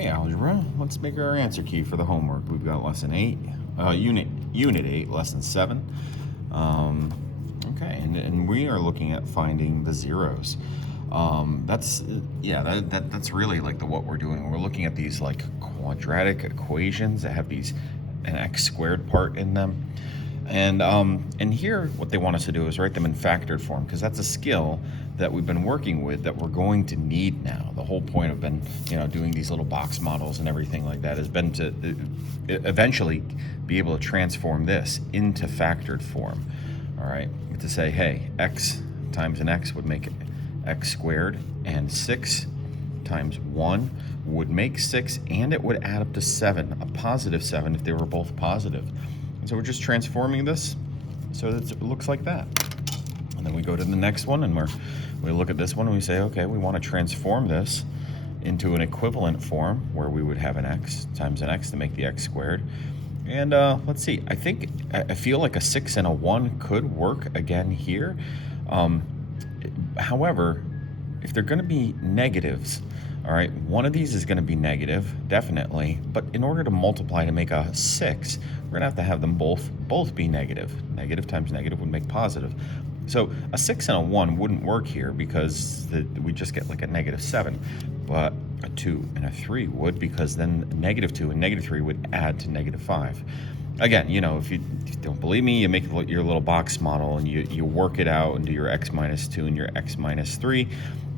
Hey Algebra, let's make our answer key for the homework. We've got lesson 8, unit 8, lesson 7. Okay, and we are looking at finding the zeros. That's really like what we're doing. We're looking at these like quadratic equations that have an x squared part in them. And here, what they want us to do is write them in factored form, because that's a skill that we've been working with that we're going to need now. The whole point of doing these little box models and everything like that has been to eventually be able to transform this into factored form. All right, to say, hey, x times an x would make x squared, and 6 times 1 would make 6, and it would add up to 7, a positive 7 if they were both positive. And so we're just transforming this so that it looks like that. And then we go to the next one, and we look at this one and we say, okay, we want to transform this into an equivalent form where we would have an x times an x to make the x squared. And let's see, I feel like a 6 and a 1 could work again here. However, if they're going to be negatives, all right, one of these is going to be negative, definitely, but in order to multiply to make a 6, we're going to have them both be negative. Negative times negative would make positive. So a 6 and a 1 wouldn't work here because we just get like a negative 7, but a 2 and a 3 would, because then negative 2 and negative 3 would add to negative 5. Again, if you don't believe me, you make your little box model and you work it out and do your x minus 2 and your x minus 3,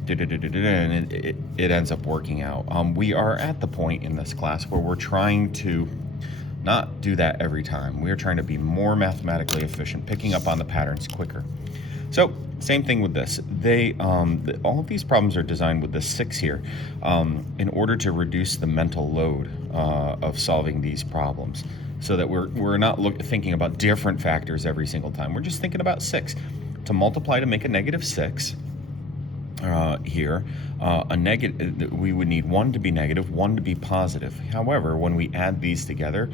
and it ends up working out. We are at the point in this class where we're trying to not do that every time. We are trying to be more mathematically efficient, picking up on the patterns quicker. So same thing with this. All of these problems are designed with the 6 here in order to reduce the mental load of solving these problems, so that we're not thinking about different factors every single time. We're just thinking about 6. To multiply to make a negative 6 here, we would need 1 to be negative, 1 to be positive. However, when we add these together,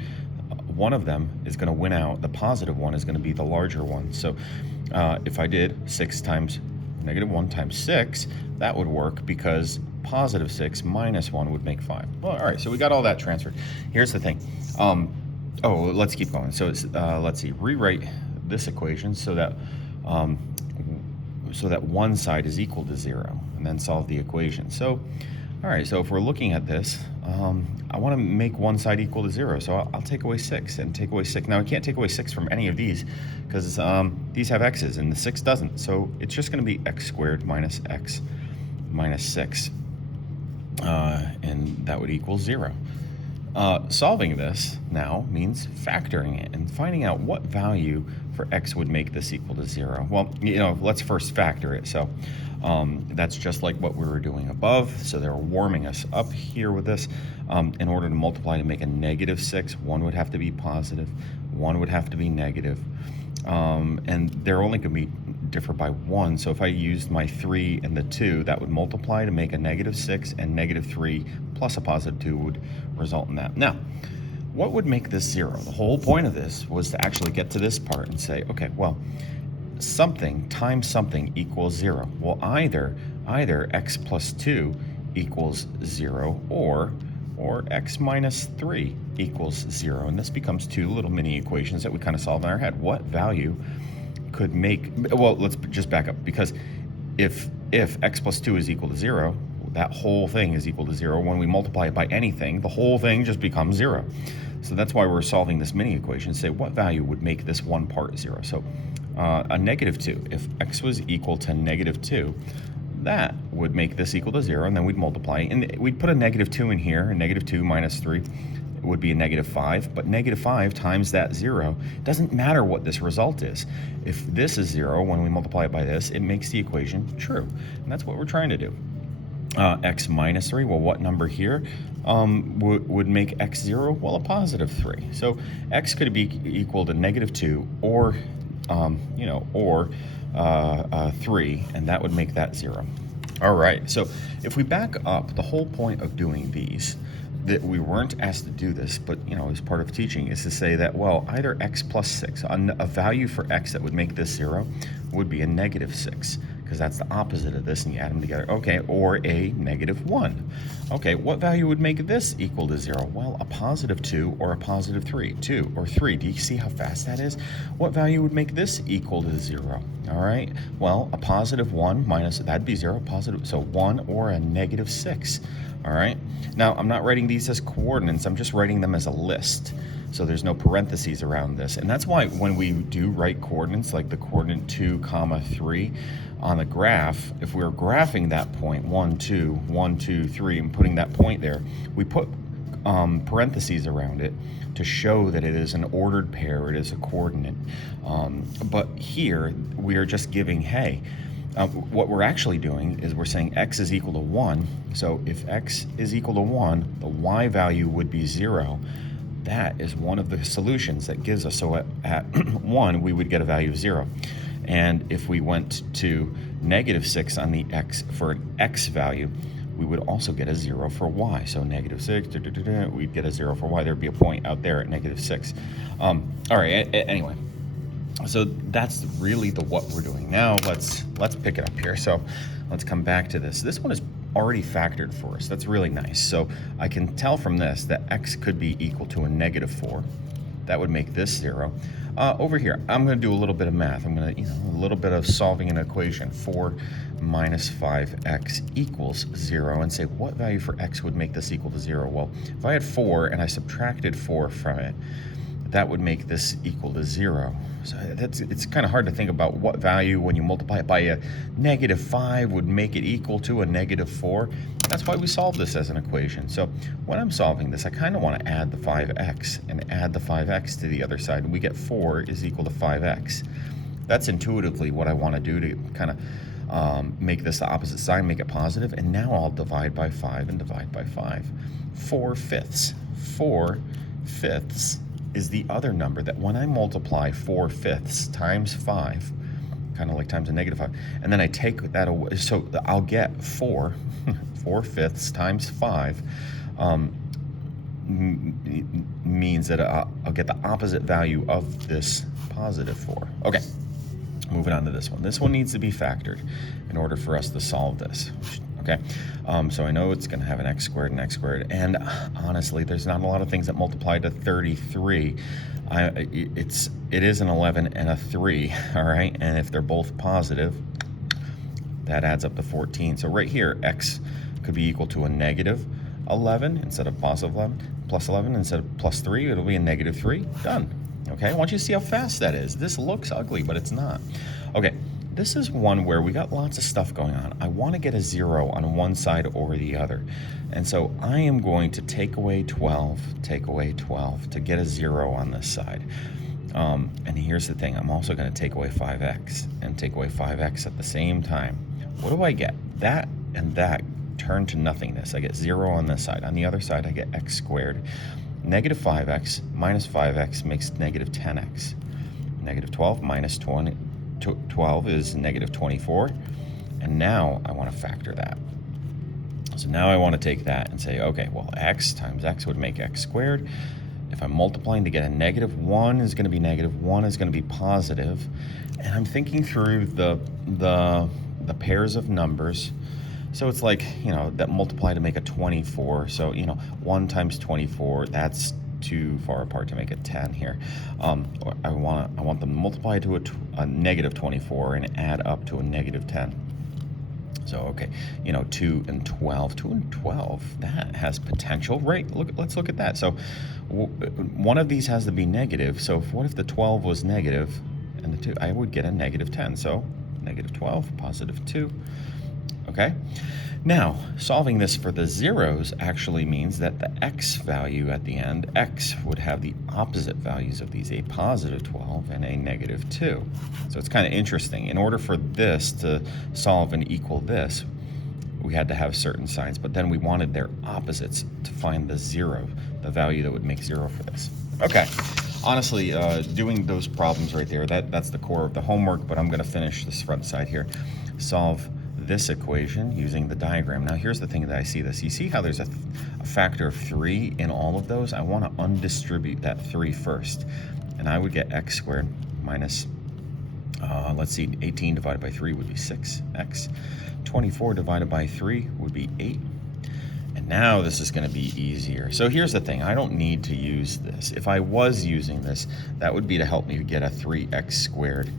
one of them is going to win out. The positive one is going to be the larger one. So if I did 6 times negative 1 times 6, that would work, because positive 6 minus 1 would make 5. Well, all right, so we got all that transferred. Here's the thing. Let's keep going. So let's see, rewrite this equation so that one side is equal to 0, and then solve the equation. So, all right, so if we're looking at this, I want to make one side equal to 0, so I'll take away 6 and take away 6. Now, I can't take away 6 from any of these because these have x's and the 6 doesn't, so it's just going to be x squared minus x minus 6, and that would equal 0. Solving this now means factoring it and finding out what value for x would make this equal to 0. Well, let's first factor it. So that's just like what we were doing above. So they're warming us up here with this. In order to multiply to make a negative 6, 1 would have to be positive, 1 would have to be negative. And they're only going to be differ by 1. So if I used my 3 and the 2, that would multiply to make a negative 6, and negative 3 plus a positive 2 would result in that. Now, what would make this 0? The whole point of this was to actually get to this part and say, okay, well, something times something equals 0. Well, either x plus 2 equals 0, or x minus 3 equals 0. And this becomes two little mini equations that we kind of solve in our head. What value could make, well, let's just back up, because if x plus 2 is equal to 0, that whole thing is equal to 0. When we multiply it by anything, the whole thing just becomes 0. So that's why we're solving this mini equation, say what value would make this one part 0. So a negative 2, if x was equal to negative 2, that would make this equal to 0, and then we'd multiply, and we'd put a negative 2 in here, and negative 2 minus 3 would be a negative 5, but negative 5 times that 0, doesn't matter what this result is. If this is 0, when we multiply it by this, it makes the equation true, and that's what we're trying to do. X minus 3, well, what number here would make x 0? Well, a positive 3. So x could be equal to negative 2 or 3, and that would make that 0. All right, so if we back up, the whole point of doing these, that we weren't asked to do this, but as part of teaching, is to say that, well, either x plus 6, a value for x that would make this 0 would be a negative 6, because that's the opposite of this, and you add them together. Okay, or a -1. Okay, what value would make this equal to 0? Well, a +2 or a +3. 2 or 3. Do you see how fast that is? What value would make this equal to 0? All right, well, a +1 minus, that'd be 0, so 1 or a -6. All right, now I'm not writing these as coordinates, I'm just writing them as a list. So there's no parentheses around this. And that's why when we do write coordinates, like the coordinate 2, 3, on the graph, if we're graphing that point, 1, 2, 1, 2, 3, and putting that point there, we put parentheses around it to show that it is an ordered pair, it is a coordinate. But here, we are just giving, hey, what we're actually doing is we're saying x is equal to 1. So if x is equal to 1, the y value would be 0. That is one of the solutions that gives us, so at 1, we would get a value of 0. And if we went to -6 on the x for an x value, we would also get a 0 for y. So -6, we'd get a 0 for y. There'd be a point out there at -6. All right, anyway. So that's really what we're doing. Now let's pick it up here. So let's come back to this. This one is already factored for us. That's really nice. So I can tell from this that x could be equal to a -4. That would make this 0. Over here, I'm going to do a little bit of math. I'm going to, a little bit of solving an equation. 4 minus 5x equals 0, and say what value for x would make this equal to 0? Well, if I had 4 and I subtracted 4 from it, that would make this equal to 0. So it's kind of hard to think about what value, when you multiply it by a -5, would make it equal to a -4. That's why we solve this as an equation. So when I'm solving this, I kind of want to add the 5x and add the 5x to the other side, and we get 4 is equal to 5x. That's intuitively what I want to do to kind of make this the opposite sign, make it positive, and now I'll divide by 5 and divide by 5. 4/5. 4/5 is the other number that when I multiply 4/5 times 5, kind of like times a -5, and then I take that away, so I'll get 4/5 times 5 means that I'll get the opposite value of this +4. Okay, moving on to this one. This one needs to be factored in order for us to solve this. Okay, so I know it's going to have an x squared and x squared, and honestly, there's not a lot of things that multiply to 33. It is an 11 and a 3, all right, and if they're both positive, that adds up to 14. So right here, x could be equal to a -11 instead of +11, +11 instead of +3, it'll be a -3, done. Okay, I want you to see how fast that is. This looks ugly, but it's not. Okay, this is one where we got lots of stuff going on. I want to get a 0 on one side or the other. And so I am going to take away 12 to get a 0 on this side. And here's the thing, I'm also going to take away 5x and take away 5x at the same time. What do I get? That and that turn to nothingness. I get 0 on this side. On the other side, I get x squared. -5x minus 5x makes -10x. -12 minus 12 is -24. And now I want to factor that. So now I want to take that and say, okay, well, x times x would make x squared. If I'm multiplying to get a -1 is going to be -1 is going to be positive. And I'm thinking through the pairs of numbers. So it's like, that multiply to make a 24. So, 1 times 24, that's too far apart to make a 10 here. I want them to multiply to a -24 and add up to a -10. So, okay, 2 and 12. 2 and 12, that has potential, right? Let's look at that. So one of these has to be negative. So what if the 12 was negative and the 2? I would get a -10. So -12, +2. Okay, now solving this for the zeros actually means that the x value at the end, x would have the opposite values of these, a +12 and a -2. So it's kind of interesting. In order for this to solve and equal this, we had to have certain signs, but then we wanted their opposites to find the 0, the value that would make 0 for this. Okay, honestly, doing those problems right there, that's the core of the homework, but I'm going to finish this front side here. Solve this equation using the diagram. Now here's the thing that I see this. You see how there's a factor of 3 in all of those? I want to undistribute that 3 first. And I would get x squared minus Let's see, 18 divided by 3 would be 6x. 24 divided by 3 would be 8. And now this is going to be easier. So here's the thing. I don't need to use this. If I was using this, that would be to help me get a 3x squared,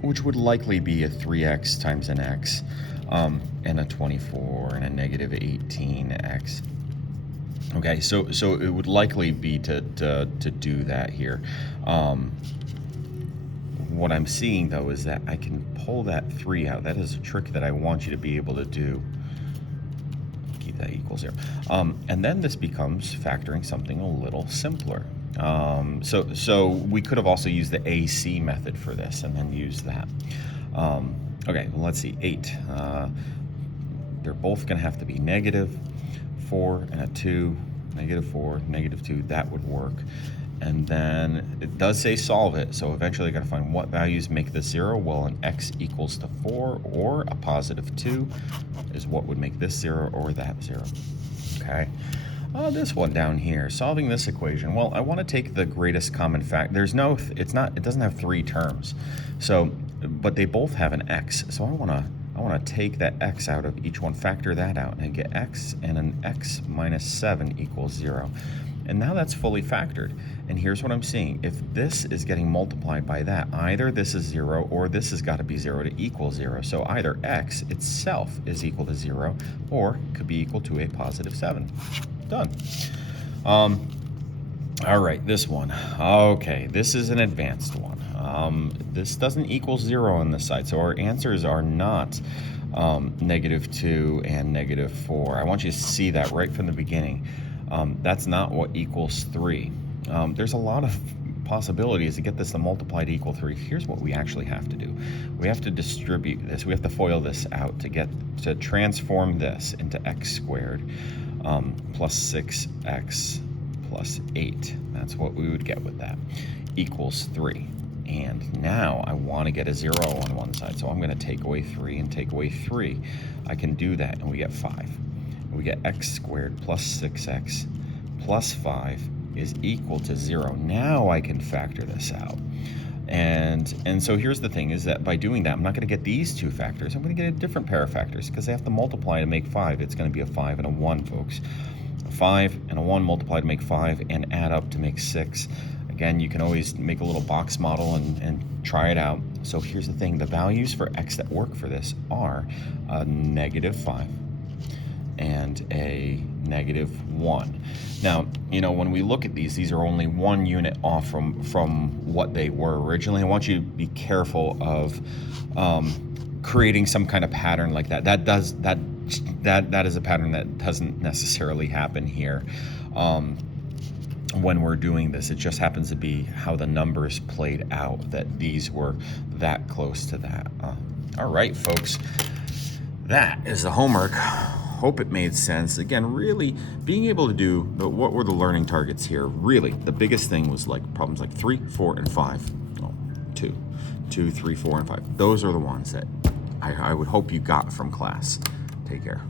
which would likely be a 3x times an x, and a 24 and a negative 18x. Okay, so it would likely be to do that here. What I'm seeing, though, is that I can pull that 3 out. That is a trick that I want you to be able to do. Keep that equal 0. And then this becomes factoring something a little simpler. So we could have also used the AC method for this and then use that. Okay, well, let's see, 8. They're both going to have to be negative. 4 and a 2, negative 4, negative 2, that would work. And then it does say solve it, so eventually I got to find what values make this 0. Well, an x equals to 4 or a positive 2 is what would make this 0 or that 0. Okay. This one down here, solving this equation. Well, I want to take the greatest common factor. It doesn't have 3 terms. So, but they both have an x. So I want to take that x out of each one, factor that out, and get x, and an x minus 7 equals 0. And now that's fully factored. And here's what I'm seeing. If this is getting multiplied by that, either this is 0 or this has got to be 0 to equal 0. So either x itself is equal to 0 or it could be equal to a positive 7. Done. All right, this one. Okay, this is an advanced one. This doesn't equal 0 on this side, so our answers are not negative 2 and negative 4. I want you to see that right from the beginning. That's not what equals 3. There's a lot of possibilities to get this to multiply to equal 3. Here's what we actually have to do. We have to distribute this. We have to FOIL this out to transform this into x squared plus 6x plus 8. That's what we would get with that. Equals 3. And now I want to get a 0 on one side, so I'm going to take away 3 and take away 3. I can do that, and we get 5. And we get x squared plus 6x plus 5 is equal to 0. Now I can factor this out. And so here's the thing, is that by doing that, I'm not going to get these two factors. I'm going to get a different pair of factors because they have to multiply to make 5. It's going to be a 5 and a 1, folks. A 5 and a 1 multiply to make 5 and add up to make 6. Again, you can always make a little box model and try it out. So here's the thing. The values for x that work for this are a negative 5 and a negative 1. Now, when we look at these are only 1 unit off from what they were originally. I want you to be careful of creating some kind of pattern like that. That is a pattern that doesn't necessarily happen here. When we're doing this, it just happens to be how the numbers played out, that these were that close to that. All right, folks, that is the homework. Hope it made sense. Again, really being able to do what were the learning targets here? Really, the biggest thing was like problems like 3, 4, and 5. Oh, 2, 3, 4, and 5. Those are the ones that I would hope you got from class. Take care.